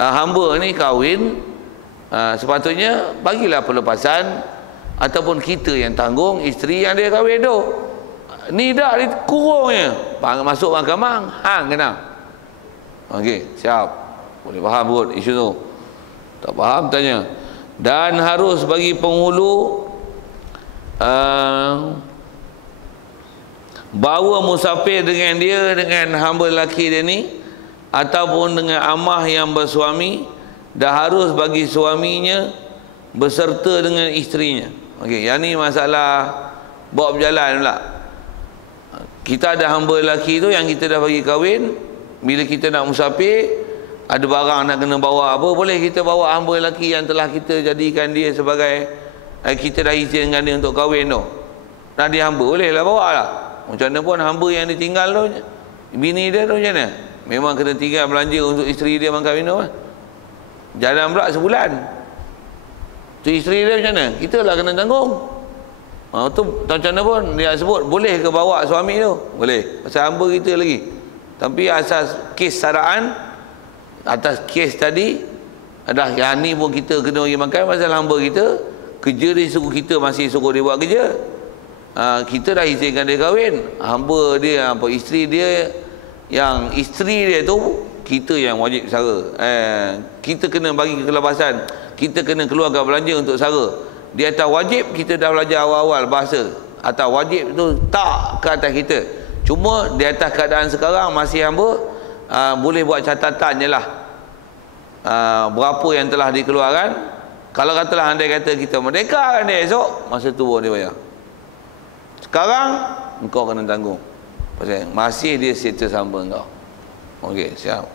hamba ni kahwin, sepatutnya bagilah pelepasan, ataupun kita yang tanggung isteri yang dia kahwin tu. Ni dah kurungnya masuk mahkamah, hang kena. Okey, siap. Boleh faham kot isu tu? Tak faham tanya. Dan harus bagi penghulu bawa musafir dengan dia, dengan hamba lelaki dia ni, ataupun dengan amah yang bersuami, dah harus bagi suaminya beserta dengan isterinya. Okey, yang ni masalah bawa berjalan pula. Kita ada hamba lelaki tu yang kita dah bagi kahwin. Bila kita nak musafir, ada barang nak kena bawa apa, boleh kita bawa hamba lelaki yang telah kita jadikan dia sebagai, kita dah izinkan dia untuk kahwin tu. Nak dia hamba, boleh lah bawa lah. Macam mana pun hamba yang ditinggal tu, bini dia tu macam mana? Memang kena tinggal belanja untuk isteri dia makan minum lah. Jalan pula sebulan, tu isteri dia macam mana? Kita lah kena tanggung. Tu macam mana pun dia sebut, boleh ke bawa suami tu? Boleh, pasal hamba kita lagi. Tapi asas kes saraan, atas kes tadi, dah yang ni pun kita kena bagi makan pasal hamba kita. Kerja dia suruh kita, masih suruh dia buat kerja. Kita dah izinkan dia kahwin. Hamba dia, apa, isteri dia, yang isteri dia tu kita yang wajib sara. Kita kena bagi kelepasan, kita kena keluarkan belanja untuk sara. Di atas wajib kita dah belajar awal-awal bahasa. Atas wajib tu tak ke atas kita. Cuma di atas keadaan sekarang masih hamba, boleh buat catatan je lah. Berapa yang telah dikeluarkan. Kalau katalah andai kata kita merdeka kan dia esok, masa tu dia bayar. Sekarang engkau kena tanggung. Pasal masih dia status hamba engkau. Okey, siap.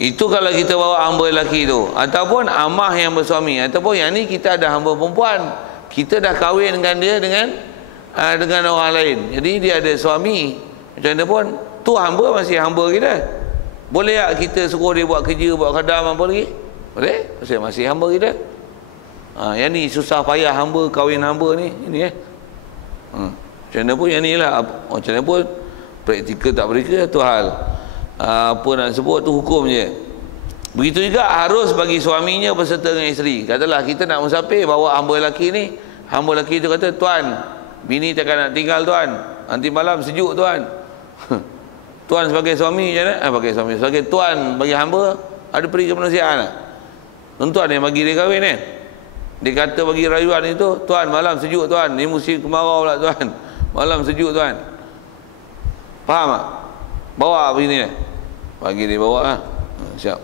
Itu kalau kita bawa hamba lelaki tu, ataupun amah yang bersuami, ataupun yang ni kita ada hamba perempuan, kita dah kahwin dengan dia dengan orang lain, jadi dia ada suami. Macam mana pun tu hamba masih hamba kita. Boleh tak kita suruh dia buat kerja, buat khadam apa lagi? Boleh, pasal masih hamba kita. Yang ni susah payah hamba, kahwin hamba ni ini macam mana pun yang ni lah. Macam mana pun praktikal tak praktikal tu hal. Apa nak sebut tu hukum je. Begitu juga harus bagi suaminya beserta dengan isteri. Katalah kita nak musafir, bawa hamba lelaki ni, hamba lelaki tu kata, tuan, bini takkan nak tinggal tuan, nanti malam sejuk tuan. Tuan sebagai suami macam mana? Sebagai suami, sebagai tuan bagi hamba, ada peri kemanusiaan tak? Tuan yang bagi dia kahwin kan? Dia kata bagi rayuan itu, tuan malam sejuk tuan, ni musim kemarau pula tuan, malam sejuk tuan. Faham tak? Bawa begini ni, bagi dia bawa lah. Siap.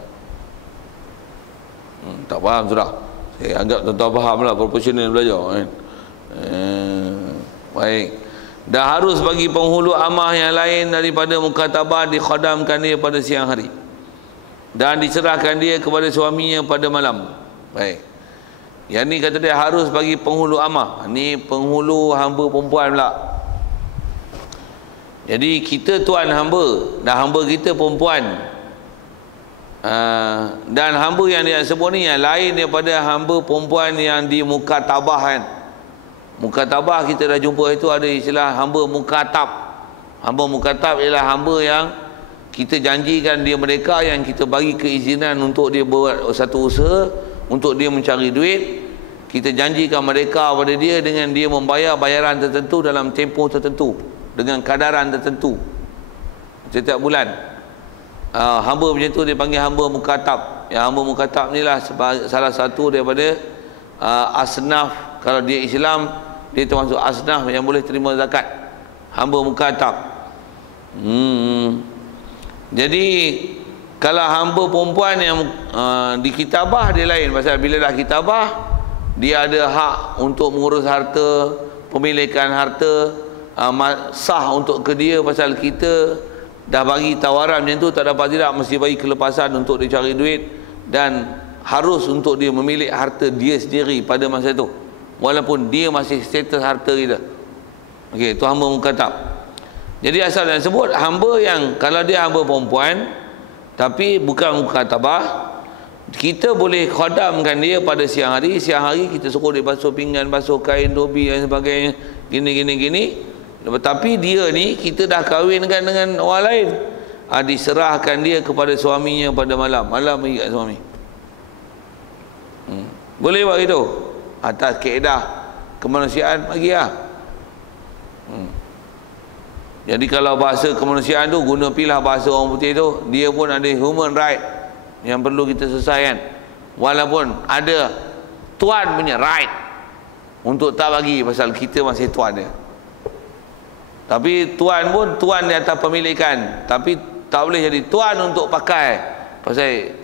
Tak faham sudah. Saya anggap tuan-tuan faham lah, proporsional belajar kan. Baik. Dah harus bagi penghulu amah yang lain daripada mukatabah dikhadamkan dia pada siang hari, dan diserahkan dia kepada suaminya pada malam. Baik. Yang ni kata dia harus bagi penghulu amah. Ni penghulu hamba perempuan pula. Jadi kita tuan hamba, dan hamba kita perempuan. Dan hamba yang dia sebut ni yang lain daripada hamba perempuan yang di mukatabah kan. Mukatabah kita dah jumpa itu ada istilah hamba mukatab. Hamba mukatab ialah hamba yang kita janjikan dia mereka, yang kita bagi keizinan untuk dia buat satu usaha, untuk dia mencari duit. Kita janjikan mereka pada dia dengan dia membayar bayaran tertentu dalam tempoh tertentu, dengan kadaran tertentu setiap bulan. Hamba macam tu dia panggil hamba mukatab. Yang hamba mukatab ni lah salah satu daripada asnaf. Kalau dia Islam, dia termasuk asnaf yang boleh terima zakat. Hamba mukatab. Jadi kalau hamba perempuan yang di kitabah dia lain. Pasal bila dah kitabah, dia ada hak untuk mengurus harta, pemilikan harta, sah untuk ke dia. Pasal kita dah bagi tawaran macam tu, tak dapat tidak, mesti bagi kelepasan untuk dia cari duit, dan harus untuk dia memilih harta dia sendiri pada masa itu, walaupun dia masih status harta kita. Okey, tu hamba mukatab. Jadi asal yang sebut hamba yang kalau dia hamba perempuan tapi bukan mukatabah, kita boleh khadamkan dia pada siang hari. Siang hari kita suruh dia basuh pinggan, basuh kain, dobi dan sebagainya, gini. Tapi dia ni kita dah kahwinkan dengan orang lain, diserahkan dia kepada suaminya pada malam bagi kat suami. Boleh buat itu atas kaedah kemanusiaan bagi lah. Jadi kalau bahasa kemanusiaan tu guna pilah bahasa orang putih tu, dia pun ada human right yang perlu kita selesaikan. Walaupun ada tuan punya right untuk tak bagi pasal kita masih tuan dia. Tapi tuan pun tuan di atas pemilikan, tapi tak boleh jadi tuan untuk pakai pasal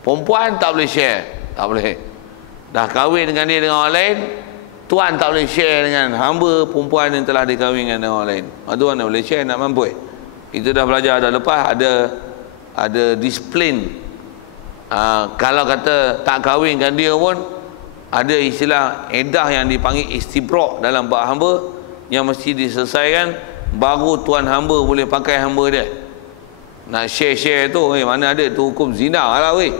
perempuan tak boleh share, tak boleh. Dah kahwin dengan dia dengan orang lain, tuan tak boleh share dengan hamba perempuan yang telah dikahwinkan dengan orang lain. Tuan tak boleh share, nak mampu. Kita dah belajar dah lepas ada disiplin. Kalau kata tak kahwin dengan dia pun ada istilah edah yang dipanggil istibrak dalam bab hamba yang mesti diselesaikan, baru tuan hamba boleh pakai hamba dia. Nak share-share tu, mana ada tu hukum zina lah weh.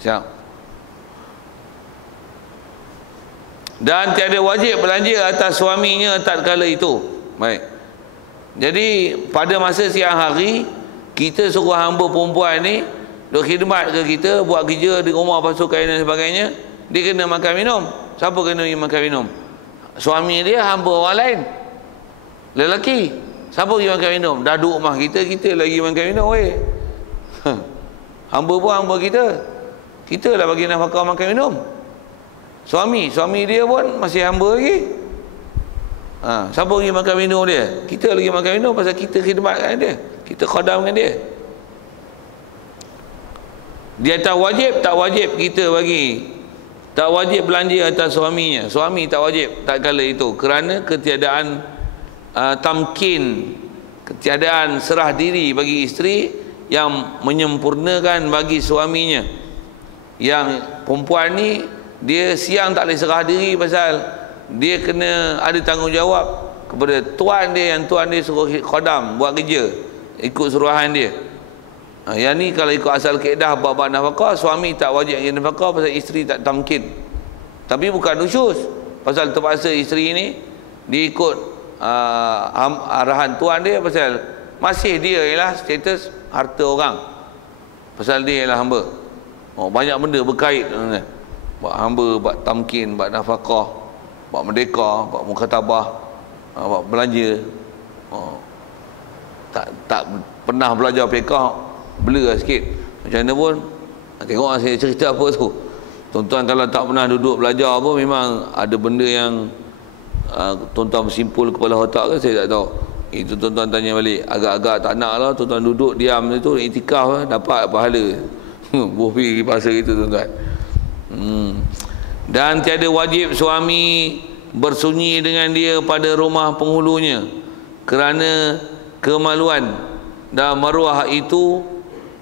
Siap. Dan tiada wajib belanja atas suaminya tatkala itu. Baik. Jadi pada masa siang hari, kita suruh hamba perempuan ni duk khidmat ke kita, buat kerja di rumah, basuh kain dan sebagainya. Dia kena makan minum. Siapa kena makan minum? Suami dia, hamba orang lain, lelaki. Siapa pergi makan minum? Dah duduk rumah kita, kita lagi makan minum weh. Hamba pun hamba kita, kita lah bagi nafkah makan minum. Suami dia pun masih hamba lagi. Siapa pergi makan minum dia? Kita lagi makan minum pasal kita khidmatkan dia, kita khadamkan dia. Dia tak wajib, tak wajib kita bagi, tak wajib belanja atas suaminya. Suami tak wajib tak kala itu kerana ketiadaan tamkin, ketiadaan serah diri bagi isteri yang menyempurnakan bagi suaminya. Yang perempuan ni dia siang tak boleh serah diri pasal dia kena ada tanggungjawab kepada tuan dia, yang tuan dia suruh khadam buat kerja ikut suruhan dia. Yang ni kalau ikut asal kaedah bab nafkah, suami tak wajib bagi nafkah pasal isteri tak tamkin. Tapi bukan nusyus, pasal terpaksa isteri ni diikut arahan tuan dia, pasal masih dia ialah status harta orang, pasal dia ialah hamba. Banyak benda berkait dengan buat hamba, buat tamkin, buat nafkah, buat merdeka, buat mukatabah, buat belanja. Tak pernah belajar fiqh, blur sikit. Macam mana pun tengok saya cerita apa tu. Tuan-tuan kalau tak pernah duduk belajar apa, memang ada benda yang tuan-tuan bersimpul kepala otak ke saya tak tahu. Itu tuan-tuan tanya balik. Agak-agak tak nak lah tuan-tuan duduk diam itu iktikaf dapat pahala. Bofi bahasa itu tuan-tuan. Dan tiada wajib suami bersunyi dengan dia pada rumah penghulunya kerana kemaluan dan maruah itu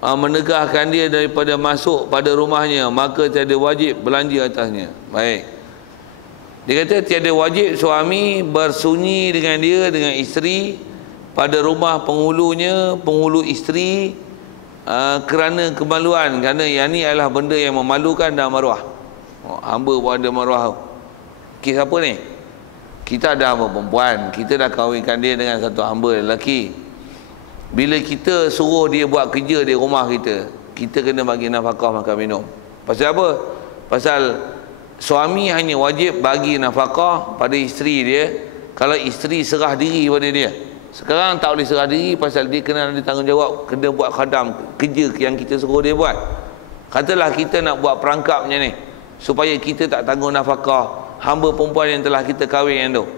menegahkan dia daripada masuk pada rumahnya, maka tiada wajib belanja atasnya. Baik. Dia kata tiada wajib suami bersunyi dengan dia, dengan isteri pada rumah penghulunya, penghulu isteri, kerana kemaluan, kerana yang ni adalah benda yang memalukan dan maruah. Hamba pun ada maruah. Kisah apa ni? Kita ada hamba perempuan, kita dah kahwinkan dia dengan satu hamba lelaki. Bila kita suruh dia buat kerja di rumah kita, kita kena bagi nafkah makan minum. Pasal apa? Pasal suami hanya wajib bagi nafkah pada isteri dia kalau isteri serah diri pada dia. Sekarang tak boleh serah diri pasal dia kena ada tanggungjawab, kena buat khadam kerja yang kita suruh dia buat. Katalah kita nak buat perangkap macam ni supaya kita tak tanggung nafkah hamba perempuan yang telah kita kahwin tu.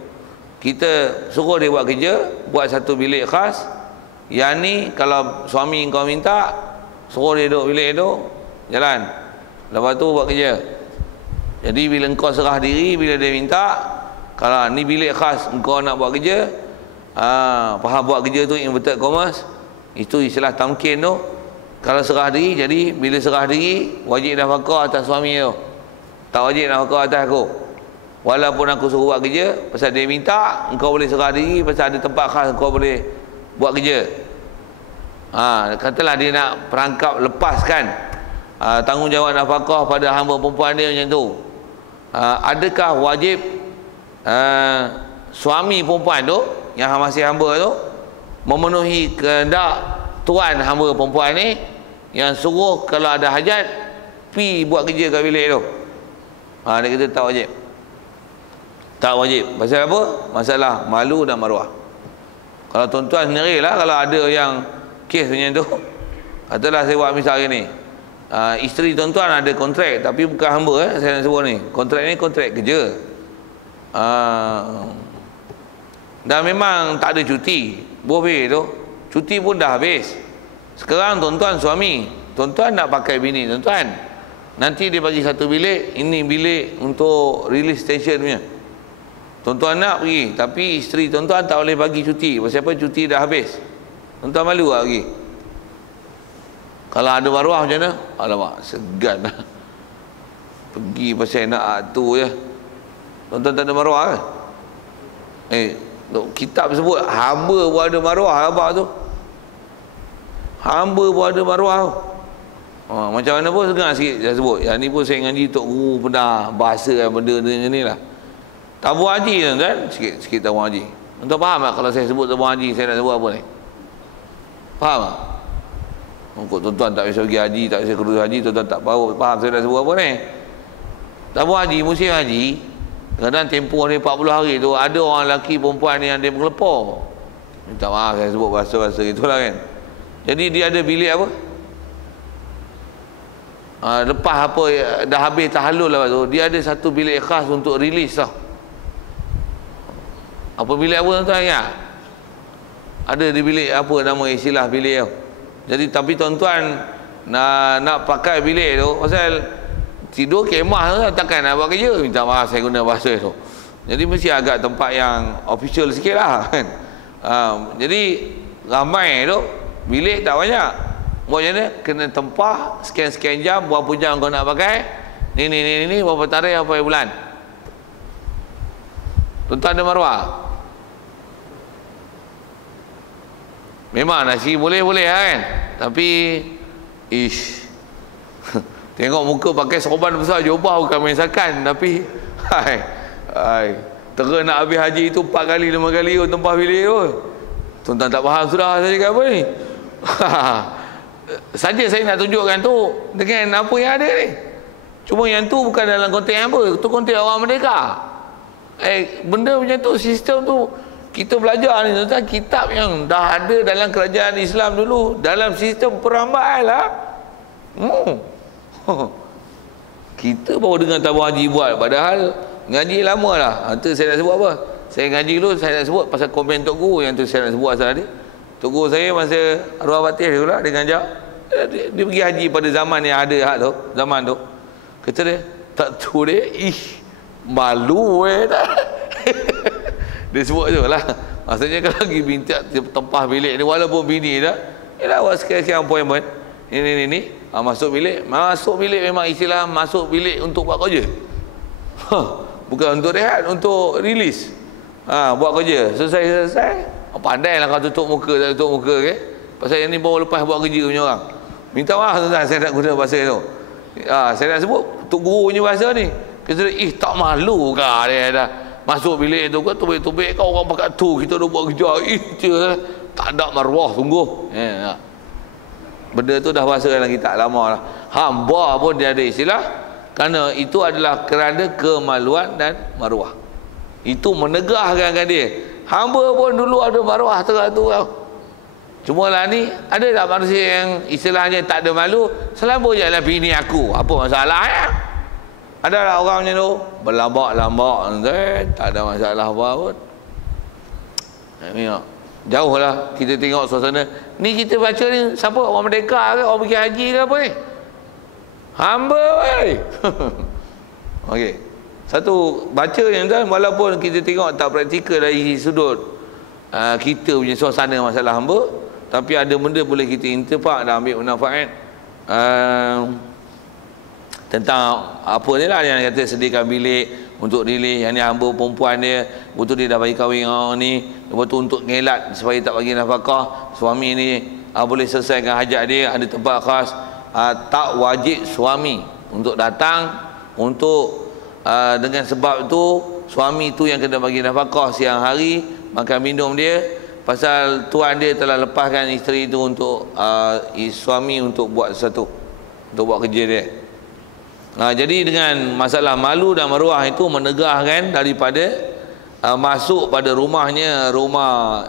Kita suruh dia buat kerja, buat satu bilik khas. Yang ni kalau suami kau minta, suruh dia duduk bilik tu, jalan. Lepas tu buat kerja. Jadi bila engkau serah diri, bila dia minta, kalau ni bilik khas engkau nak buat kerja, faham buat kerja tu inverted commas, itu istilah tamkin tu. Kalau serah diri, jadi bila serah diri wajib nafkah atas suami tu, tak wajib nafkah atas aku. Walaupun aku suruh buat kerja, pasal dia minta, engkau boleh serah diri, pasal ada tempat khas engkau boleh buat kerja. Katalah dia nak perangkap lepaskan tanggungjawab nafkah pada hamba perempuan dia macam tu. Adakah wajib suami perempuan tu yang masih hamba tu memenuhi kehendak tuan hamba perempuan ni yang suruh kalau ada hajat pi buat kerja kat bilik tu. Dia kata tak wajib. Tak wajib. Pasal apa? Masalah malu dan maruah. Kalau tuan-tuan sendiri lah, kalau ada yang kes macam tu, katalah saya buat misal hari ni, isteri tuan-tuan ada kontrak, tapi bukan hamba saya nak sebut ni. Kontrak ni kontrak kerja. Dan memang tak ada cuti. Boleh tu. Cuti pun dah habis. Sekarang tuan-tuan suami, tuan-tuan nak pakai bini tuan-tuan. Nanti dia bagi satu bilik, ini bilik untuk release station punya. Tuan-tuan nak pergi, tapi isteri tuan-tuan tak boleh bagi cuti. Pasal apa? Cuti dah habis. Tuan-tuan malu tak pergi? Kalau ada maruah macam mana? Alamak, segan lah. Pergi pasal nak tu je. Tuan-tuan tak ada maruah ke? Kitab sebut hamba pun ada maruah abang tu. Hamba pun ada maruah tu. Macam mana pun segan sikit saya sebut. Yang ni pun saya ngaji Tok Guru pernah bahasa benda macam ni lah. Tabung haji kan? Sikit tabung haji. Tuan faham tak kalau saya sebut tabung haji saya nak sebut apa ni? Faham tak? Kok tuan-tuan tak bisa pergi haji, tak bisa kerja haji, tuan-tuan tak faham saya nak sebut apa ni? Tabung haji, musim haji, kadang tempoh ni 40 hari tu ada orang lelaki perempuan yang dia mengelepor. Minta maaf saya sebut bahasa-bahasa itulah kan. Jadi dia ada bilik apa? Lepas apa dah habis tahallul lah tu, dia ada satu bilik khas untuk rilis tau. Apa bilik apa tuan-tuan ingat? Ada di bilik apa nama istilah bilik tu. Jadi tapi tuan-tuan nak pakai bilik tu pasal tidur kemah tu takkan nak buat kerja. Minta maaf saya guna bahasa tu. Jadi mesti agak tempat yang official sikit lah kan. Jadi ramai tu bilik tak banyak. Buat macam mana? Kena tempah sekian-sekian jam, berapa jam kau nak pakai. Ni berapa tarikh apa bulan. Tuan-tuan ada maruah? Memang nasi boleh-boleh kan. Tapi tengok muka pakai sorban besar jubah bukan main sakan. Tapi tera nak habis haji tu 4 kali 5 kali tempah bilik tu. Tuan-tuan tak faham sudah saya cakap apa ni. Saja saya nak tunjukkan tu dengan apa yang ada ni. Cuma yang tu bukan dalam konteks apa. Tu konteks orang merdeka. Benda macam tu, sistem tu kita belajar ni tuan-tuan, kitab yang dah ada dalam kerajaan Islam dulu dalam sistem perambaan lah. Kita baru dengar tabung haji buat, padahal ngaji lama lah. Itu saya nak sebut apa? Saya ngaji dulu, saya nak sebut pasal komen Tok Guru yang tu saya nak sebut asal tadi. Tok Guru saya masa arwah batih dia pula, dia ngajak dia pergi haji pada zaman yang ada hak tu, zaman tu. Kata dia, tak tahu dia, malu tak. Dia sebut je lah. Maksudnya kalau lagi minta tempah bilik ni, walaupun bini dah, ialah buat sekian-sekian appointment. Ni. Masuk bilik. Masuk bilik memang istilah masuk bilik untuk buat kerja. Bukan untuk rehat, untuk release. Buat kerja. Selesai. Pandailah kau tutup muka, tak tutup muka ke. Pasal yang ni baru lepas buat kerja punya orang. Minta maaf tuan-tuan, saya nak guna bahasa tu. Saya nak sebut Tok Guru punya bahasa ni. Kata dia, tak malu kah dia dah. Masuk bilik tu kan, tubik-tubik kau orang pakai tu, kita dah buat kerja. Tak ada maruah sungguh. Benda tu dah bahasa dalam kitab lama lah. Hamba pun dia ada istilah, kerana itu adalah kerana kemaluan dan maruah. Itu menegahkan dia. Hamba pun dulu ada maruah tu. Cuma lah ni, ada tak manusia yang istilahnya tak ada malu, selamba je lah bini aku. Apa masalahnya? Ada lah orang macam tu berlambak-lambak, tak ada masalah apa pun. Jauh lah kita tengok suasana ni. Kita baca ni siapa? Orang merdeka ke? Orang pergi haji ke apa ni? Hamba weh. Okey, satu baca yang tu, walaupun kita tengok tak praktikal dari sudut kita punya suasana masalah hamba, tapi ada benda boleh kita intifak dan ambil manfaat. Tentang apa ni lah yang kata sediakan bilik untuk rilis, yang ni hamba perempuan dia betul dia dah bagi kahwin orang ni, lepas tu untuk ngelat supaya tak bagi nafkah suami ni boleh selesaikan hajat dia, ada tempat khas. Tak wajib suami untuk datang untuk dengan sebab tu suami tu yang kena bagi nafkah siang hari, makan minum dia. pasal tuan dia telah lepaskan isteri itu untuk suami untuk buat sesuatu, untuk buat kerja dia. Jadi dengan masalah malu dan maruah itu menegahkan daripada masuk pada rumahnya, rumah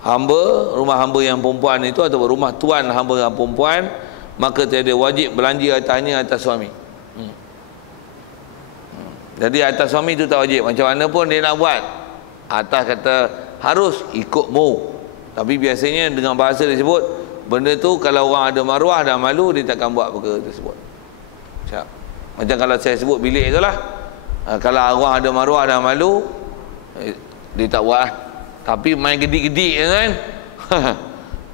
hamba yang perempuan itu, atau rumah tuan hamba yang perempuan, maka tiada wajib belanja atasnya atas suami. Jadi atas suami itu tak wajib. Macam mana pun dia nak buat, atas kata harus ikut mu. Tapi biasanya dengan bahasa dia sebut, benda tu kalau orang ada maruah dan malu, dia takkan buat perkara tersebut. Macam kalau saya sebut bilik tu lah, kalau orang ada maruah dan malu, dia tak buat lah. Tapi main gedik-gedik kan,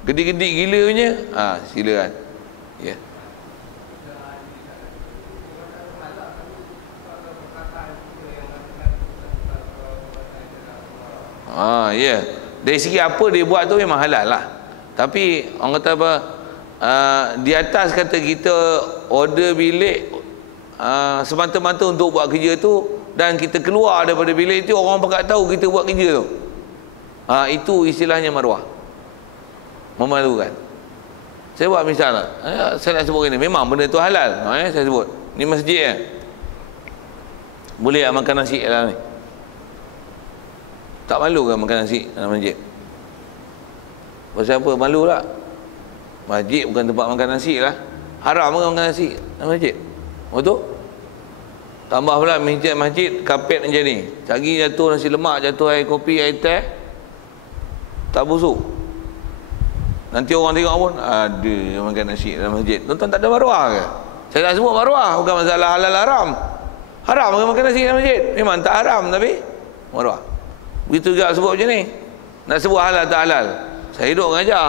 gedik-gedik gila punya, silakan. Ya. Ya. Dari segi apa dia buat tu memang halal lah. Tapi orang kata apa, di atas kata kita order bilik semata-mata untuk buat kerja tu, dan kita keluar daripada bilik tu, orang pakat tahu kita buat kerja tu. Itu istilahnya maruah, memalukan. Saya buat misal lah, saya nak sebut ini, memang benda tu halal. Saya sebut ni masjid boleh tak makan nasi dalam ni? Tak malu kan makan nasi dalam masjid? Pasal apa malu tak? Masjid bukan tempat makan nasi lah. Haram kan makan nasi dalam masjid? Betul? Tambah pula masjid kapet macam ni, cari jatuh nasi lemak, jatuh air kopi, air teh, tak busuk. Nanti orang tengok pun ada yang makan nasi dalam masjid. Tuan-tuan tak ada maruah ke? Saya tak sebut maruah, bukan masalah halal haram. Haram ke makan nasi dalam masjid? Memang tak haram, tapi maruah. Begitu juga sebut macam ni. Nak sebut halal tak halal, saya duduk mengajar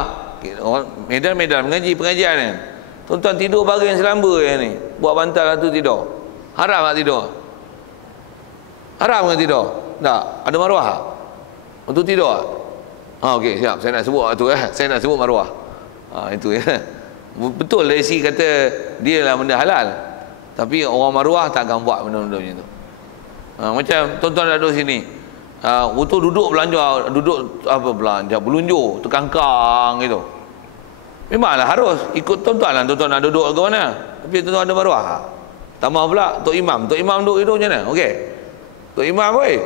Medan mengaji pengajian ni. Tuan-tuan tidur baring selamba yang ni, buat bantal lah tu tidur. Haram tak tidur? Haram ke tidur? Tak. Ada maruah tak? Untuk tidur tak? Okey, siap. Saya nak sebut tu saya nak sebut maruah. Itu ya. Betul dari segi kata dia lah benda halal. Tapi orang maruah takkan buat benda-benda macam tu. Macam tuan-tuan dah duduk sini. Untuk duduk belanja, belunjuk, terkangkang gitu. Memanglah harus ikut tuan-tuan lah, tuan-tuan nak duduk ke mana. Tapi tuan-tuan ada maruah. Tambah pula Tok Imam duduk itu macam mana? Okey. Tok Imam weh.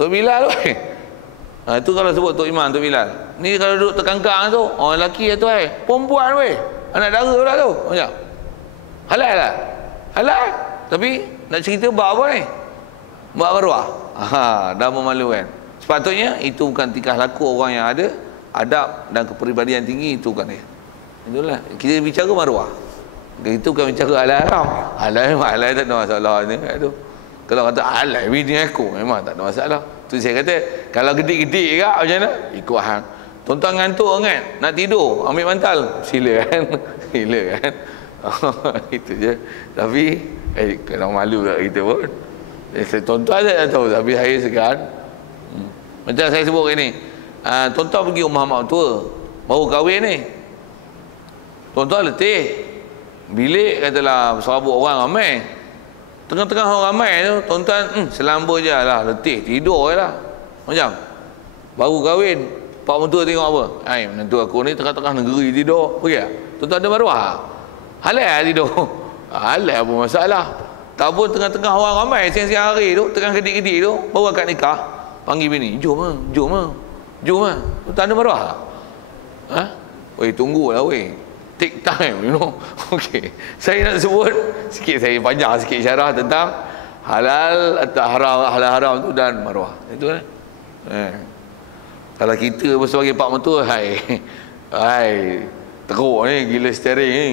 Tok Bilal weh. Itu kalau sebut Tok Imam, Tok Bilal. Ni kalau duduk terkangkang tu, orang lelaki tu perempuan weh. Anak dara pula tu. Macam. Halal lah. Halal. Tapi nak cerita buat apa ni? Buat maruah. Dah memalukan. Sepatutnya itu bukan tingkah laku orang yang ada adab dan kepribadian tinggi, itu bukan dia. Itulah kita bicara maruah. Itu bukan bicara halal haram. Halal tak ada masalah ni. Kalau kata halal bini aku, memang tak ada masalah. Tu saya kata kalau gedik-gedik kak macam mana? Ikut hang. Tuan-tuan ngantuk sangat, nak tidur, ambil bantal, silakan. Silakan. Itu je. Tapi kena malu kat kita pun. Tuan-tuan saya tak tahu, tapi saya sekarang macam saya sebut ini, tuan-tuan pergi rumah mak tua baru kahwin ni, tuan-tuan letih, bilik katalah serabut orang ramai, tengah-tengah orang ramai tu tuan-tuan selamba je lah, letih, tidur je lah. Macam baru kahwin, pak mentua tengok apa, menantu aku ni tengah-tengah negeri tidur, pergi tak? Tuan-tuan ada maruah? Halal tidur? Halal apa masalah. Tak pun tengah-tengah orang ramai siang-siang hari tu, tengah gedik-gedik tu, baru akad nikah, panggil bini, jom lah. Tuan ada maruah? Weh, tunggulah weh, take time, you know. Okey, saya nak sebut sikit, saya panjang sikit syarah tentang halal atau haram, halal haram tu dan maruah. Itu kan. Kalau kita sebagai pak mentua, teruk ni, gila steering ni,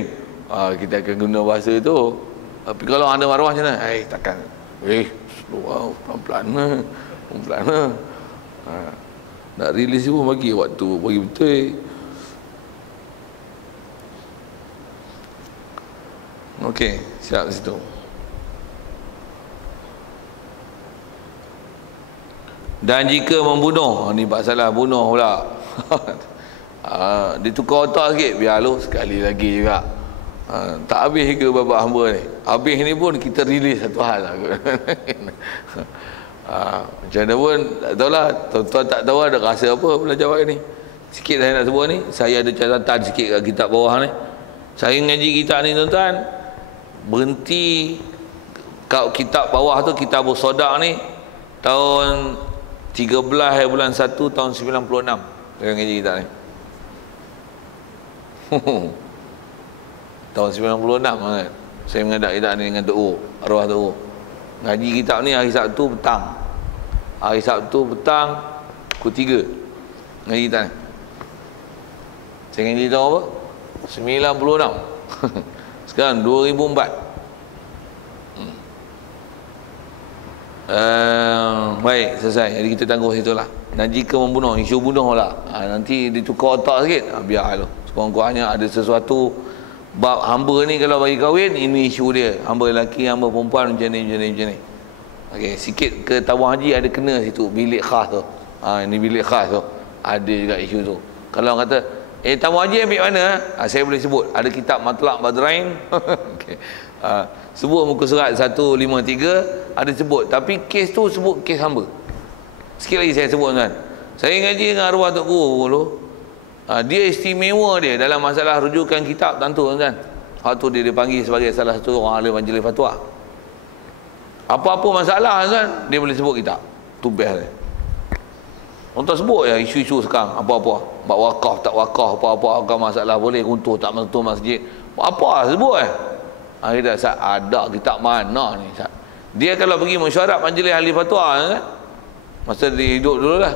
kita akan guna bahasa tu. Tapi kalau ada maruah macam mana? Takkan. Slow, pelan-pelan lah. Nak release pun bagi waktu, bagi betul. Okey, siap situ. Dan jika membunuh, ni masalah bunuh pula. Ditukar otak sikit, biar lu sekali lagi juga. Tak habis ke babak hamba ni. Habis ni pun kita release satu hal lah. Macam mana pun tak tahulah, tuan-tuan tak tahu ada rasa apa belajar hari ni. Sikit saya nak sebut ni, saya ada catatan sikit kat kitab bawah ni. Saya ngaji kitab ni tuan-tuan, berhenti kat kitab bawah tu, kitab Sodak ni tahun 13 bulan 1 tahun 96 saya ngaji kitab ni. Tahun 96 kan saya mengadap kitab ni dengan Tok O, arwah Tok O. Ngaji kitab ni hari Sabtu petang. Hari Sabtu petang pukul 3 ngaji kitab ni. Saya ngaji tahun apa? 96. Sekarang 2004. Baik, selesai. Jadi kita tangguh situlah. Dan jika membunuh, isu bunuh lah, nanti ditukar otak sikit, biar lah. Sekurang-kurangnya ada sesuatu bab hamba ni kalau bagi kahwin, ini isu dia. Hamba lelaki, hamba perempuan, macam ni. Okey, sikit ke tabung haji ada kena situ, bilik khas tu. Ini bilik khas tu. Ada juga isu tu. Kalau kata, tabung haji ambil mana? Saya boleh sebut. Ada kitab Matlaq Badrain. Okey. Sebut muka surat 153 ada sebut, tapi kes tu sebut kes hamba. Sikit lagi saya sebut tuan. Saya ngaji dengan arwah Tok Guru dulu. Dia istimewa dia dalam masalah rujukan kitab tentu tuan. Waktu dia dipanggil sebagai salah satu orang ahli majlis fatwa. Apa-apa masalah tuan, dia boleh sebut kitab. Tu best dia. Untuk sebut ya isu-isu sekarang apa-apa. Bab wakaf tak wakaf, apa-apa masalah boleh runtuh tak runtuh masjid. Apa sebut Kita ada kitab mana ni? Dia kalau pergi mesyuarat majlis ahli fatwa kan? Masa dia hidup dulu lah,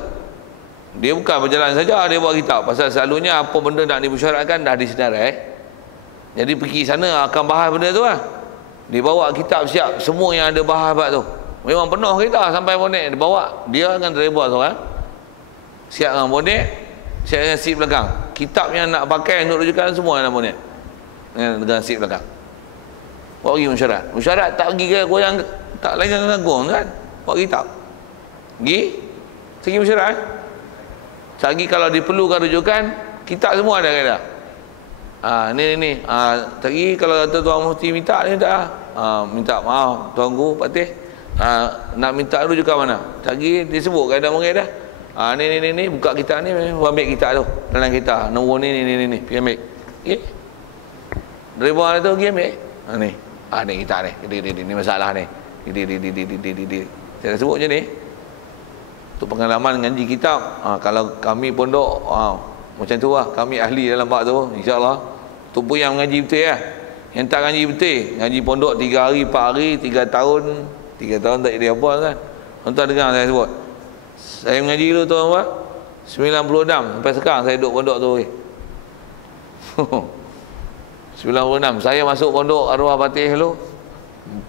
dia bukan berjalan saja, dia buat kitab. Pasal selalunya apa benda nak dimesyuaratkan dah disenarai. Jadi pergi sana akan bahas benda tu lah. Dia bawa kitab siap, semua yang ada bahas tu. Memang penuh kita sampai bonek. Dia bawa, dia dengan driver seorang, siap dengan bonek, siap dengan seat belakang. Kitab yang nak pakai untuk rujukan semua dalam bonek dengan seat belakang. Bawa pergi mesyuarat. Mesyuarat tak pergi ke goyang, tak lain agung kan? Bawa kitab. Pergi mesyuarat. Lagi kalau diperlukan rujukan, kitab semua ada kata. Ni. Lagi kalau kata Tuan Mufti minta, dia minta. Minta maaf Tuan Guru Patih. Nak minta rujukan mana? Lagi disebut keadaan murid dah. Ni buka kitab ni, ambil kitab tu. Dalam kitab nombor ni. Pergi ambil. Okey. Driver tu pergi ambil. Ni. Ni kitab ni. Ni masalah ni. Saya dah sebut je ni. Tu pengalaman ngaji kitab. Kalau kami pondok macam tu lah, kami ahli dalam bab tu, insya-Allah. Tu pun yang ngaji betul ya. Yang tak ngaji betul, ngaji pondok 3 hari, 4 hari, 3 tahun. 3 tahun tak jadi apa kan. Tuan dengar saya sebut. Saya mengaji dulu tu apa? 96 sampai sekarang saya duduk pondok tu. 96 saya masuk pondok arwah Patih dulu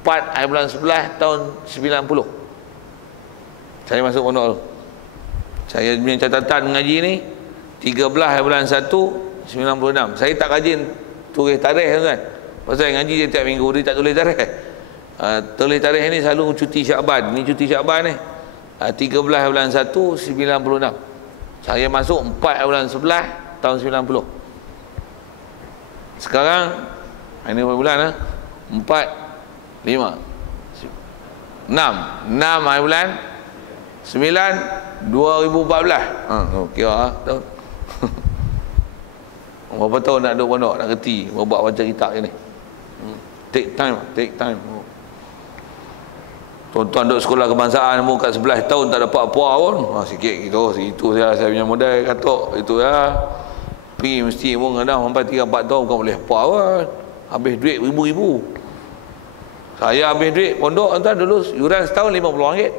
4 hari bulan 11 tahun 90. Saya masuk pondok tu. Saya punya catatan mengaji ni 13 hari bulan 1 96. Saya tak rajin tulis tarikh kan. Pasal ngaji dia tiap minggu dia tak tulis tarikh. Tulis tarikh ni selalu cuti Syaban. Ni cuti Syaban ni. 13 hari bulan 1 96. Saya masuk 4 hari bulan 11 tahun 90. Sekarang ini berapa bulan 4 5 6 hari bulan 9 2014. Okey tahun. Berapa tahun nak duduk pondok, nak kerti, buat baca kitab je ni. Take time. Tuan-tuan duduk sekolah kebangsaan pun kat 11 tahun tak dapat apa pun. Sikit gitu, itu saya punya modal katok itu ya. Pergi mesti pun kadang sampai 3-4 tahun bukan boleh apa pun. Habis duit ribu-ribu. Saya habis duit pondok tuan dulu yuran setahun RM50.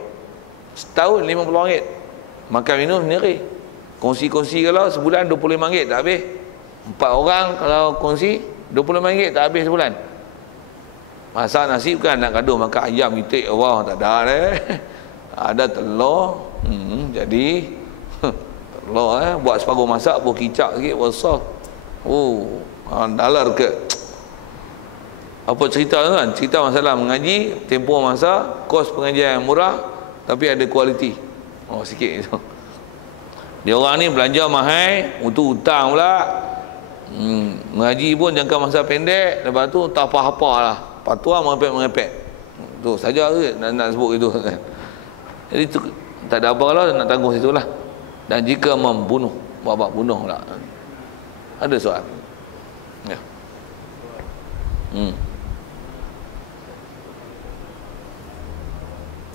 Setahun RM50. Makan minum sendiri. Kongsi-kongsi kalau sebulan RM25 tak habis. 4 orang kalau kongsi RM25 tak habis sebulan. Masak nasi kan nak gaduh makan ayam itik Allah tak ada ada telur. Jadi telur buat separuh masak buat kicap sikit buat sos. Dalar ke apa cerita tu kan? Cerita masalah mengaji, tempoh masa, kos pengajian yang murah tapi ada kualiti. Sikit tu. Dia orang ni belanja mahal, untuk hutang pula. Mengaji pun jangka masa pendek, lepas tu tak apa-apa lah. Patwa mengepek. Tu saja ke nak sebut itu kan. Jadi tu, tak ada apa lah, nak tanggung situ lah. Dan jika membunuh, buat bunuh lah. Ada soal? Ya.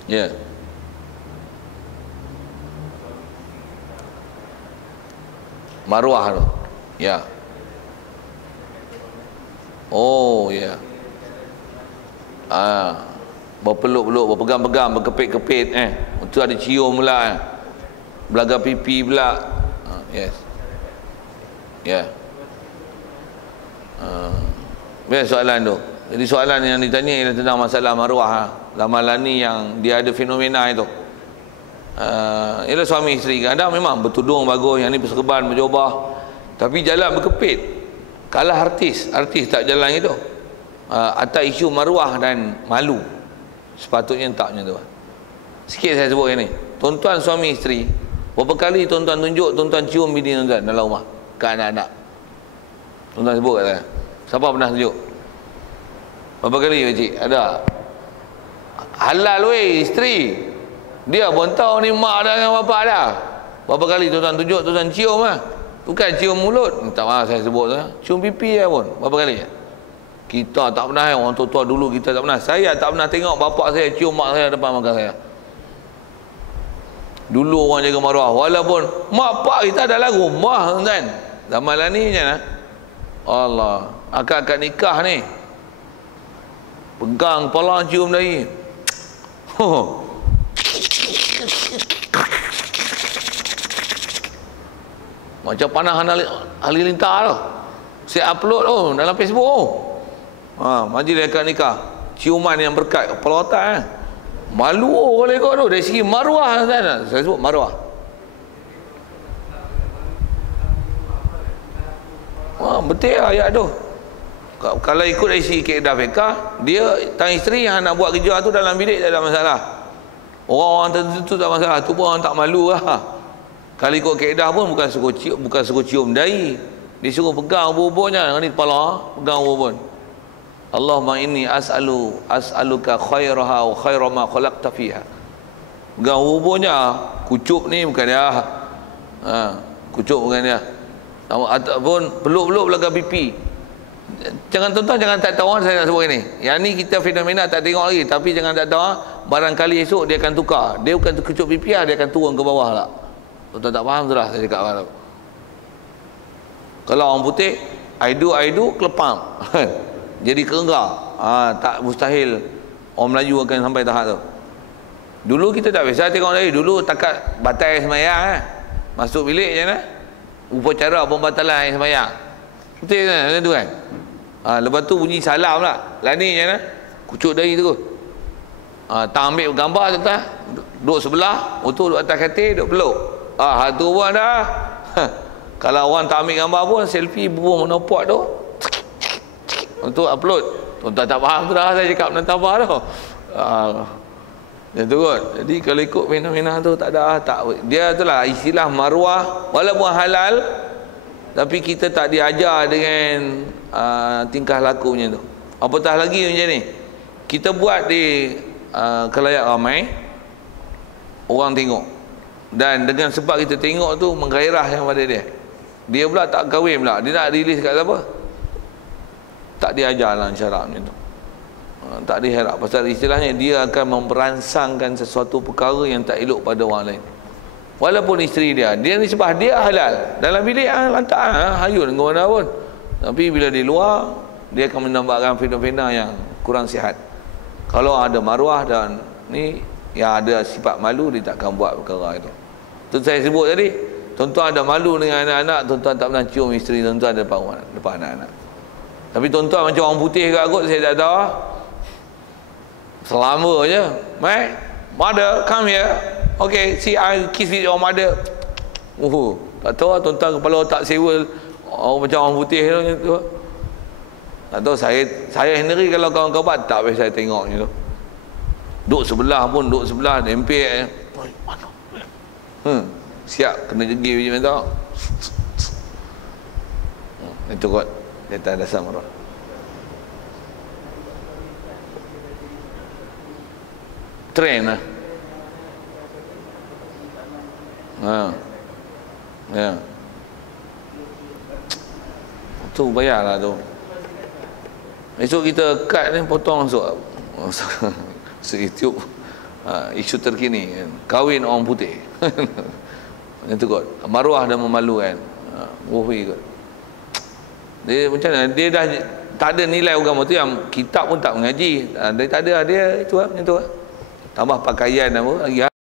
Ya. Maruah tu. Ya. Oh, ya. Berpeluk-peluk, berpegang-pegang, berkepit-kepit Itu ada cium pula belaga pipi pula. Yes. Ya. Biar soalan tu. Jadi soalan yang ditanya ialah tentang masalah maruah. Lamalan ni yang dia ada fenomena itu. Ialah suami isteri. Kadang memang bertudung bagus, yang ni berserban, berjubah, tapi jalan berkepit. Kalah artis tak jalan itu. Atas isu maruah dan malu. Sepatutnya tak macam tu. Sikit saya sebut yang ni. Tuan-tuan suami isteri, berapa kali tuan-tuan tunjuk, tuan-tuan cium bini tuan-tuan dalam rumah ke anak-anak? Tuan-tuan sebut kat saya. Siapa pernah tunjuk? Berapa kali pakcik? Ada? Halal weh isteri. Dia pun tahu ni mak dah dengan bapak dah. Berapa kali tuan-tuan tunjuk, tuan-tuan cium lah. Bukan cium mulut. Tak maaf saya sebut tu. Cium pipi lah pun. Berapa kali? Kita tak pernah, orang tua-tua dulu kita tak pernah. Saya tak pernah tengok bapak saya cium mak saya depan mata saya. Dulu orang jaga maruah, walaupun mak pak kita adalah rumah kan. Zaman lah ni macam mana? Allah, akad-akad nikah ni pegang kepala cium lagi. Macam panah halilintar tu. Saya upload tu dalam Facebook tu. Majlis akad nikah, ciuman yang berkat kepala otak malu kalau ikut tu dari segi maruah kan? Saya sebut maruah. Betul lah ayat tu. Kalau ikut dari segi kaedah fiqah, dia tang isteri yang nak buat kerja tu dalam bilik tak ada masalah. Orang-orang tertentu tak masalah, tu pun orang tak malu lah. Kalau ikut kaedah pun bukan suruh cium dahi, disuruh pegang ubun-ubunnya. Ni kepala pegang ubun. Allahumma inni as'aluka khairaha wa khaira ma khalaqta fiha. Pegang ubunnya, kucup ni bukan dia. Kucup bukan dia. Ataupun peluk-peluk belakang pipi. Jangan tuan-tuan, jangan tak tahu saya nak sebut ini. Yang ni kita fenomena tak tengok lagi, tapi jangan tak tahu, barangkali esok dia akan tukar. Dia bukan kucup pipi, dia akan turun ke bawah lah. Tuan-tuan tak faham sudah saya cakap apa. Kalau orang putih, I do kelepam. Jadi kerenggar. Tak mustahil orang Melayu akan sampai tahap tu. Dulu kita tak biasa tengok lagi. Dulu takat batal sembahyang masuk bilik je lah. Upacara pembatalan sembahyang. Betul kan? Macam tu kan? Lepas tu bunyi salam lah. Lani je lah. Kucuk dahi tu. Tak ambil gambar tu. Duduk sebelah. Untuk duduk atas katil, duduk peluk. Tu pun dah. Kalau orang tak ambil gambar pun, selfie bubuh monopod tu. Untuk upload. Tuan-tuan tak faham tu dah saya cakap tentang apa tu. Itu kot. Jadi kalau ikut fenomena tu tak ada, dia itulah istilah maruah walaupun halal, tapi kita tak diajar dengan tingkah lakunya tu. Apatah lagi macam ni, kita buat di khalayak ramai, orang tengok, dan dengan sebab kita tengok tu menggairah yang pada dia pula tak kahwin pula, dia nak release kat siapa? Tak diajar lah syarat macam tu. Tak diharap. Pasal istilahnya dia akan memperangsangkan sesuatu perkara yang tak elok pada orang lain. Walaupun isteri dia ni sebab dia halal dalam bilik lantak hayun dengan mana pun, tapi bila di luar dia akan menambahkan fenomena yang kurang sihat. Kalau ada maruah dan ni yang ada sifat malu, dia takkan buat perkara itu. Tu saya sebut tadi, tuan-tuan ada malu dengan anak-anak, tuan-tuan tak pernah cium isteri tuan-tuan depan anak-anak. Tapi tuan-tuan macam orang putih kot, saya tak tahu. Selama je, mother, come here. Okay, see, I kiss with your mother. Tak tahu lah, tuan-tuan kepala otak sewa macam orang putih tu. Tak tahu, saya sendiri kalau kawan-kawan tak boleh saya tengok macam tu. Duduk sebelah pun, duduk sebelah, dempik. Siap, kena jegi macam tu. Itu kot. Dia tak ada samarah. Trend lah. Ya. Tu bayarlah tu. Esok kita cut ni potong masuk. YouTube. Isu terkini kan. Kahwin orang putih. Itu kot. Maruah dan memalukan. Kot. Dia macam mana? Dia dah tak ada nilai agama tu, yang kitab pun tak mengaji. Dia tak ada, dia itu lah. Tambah pakaian apa lagi.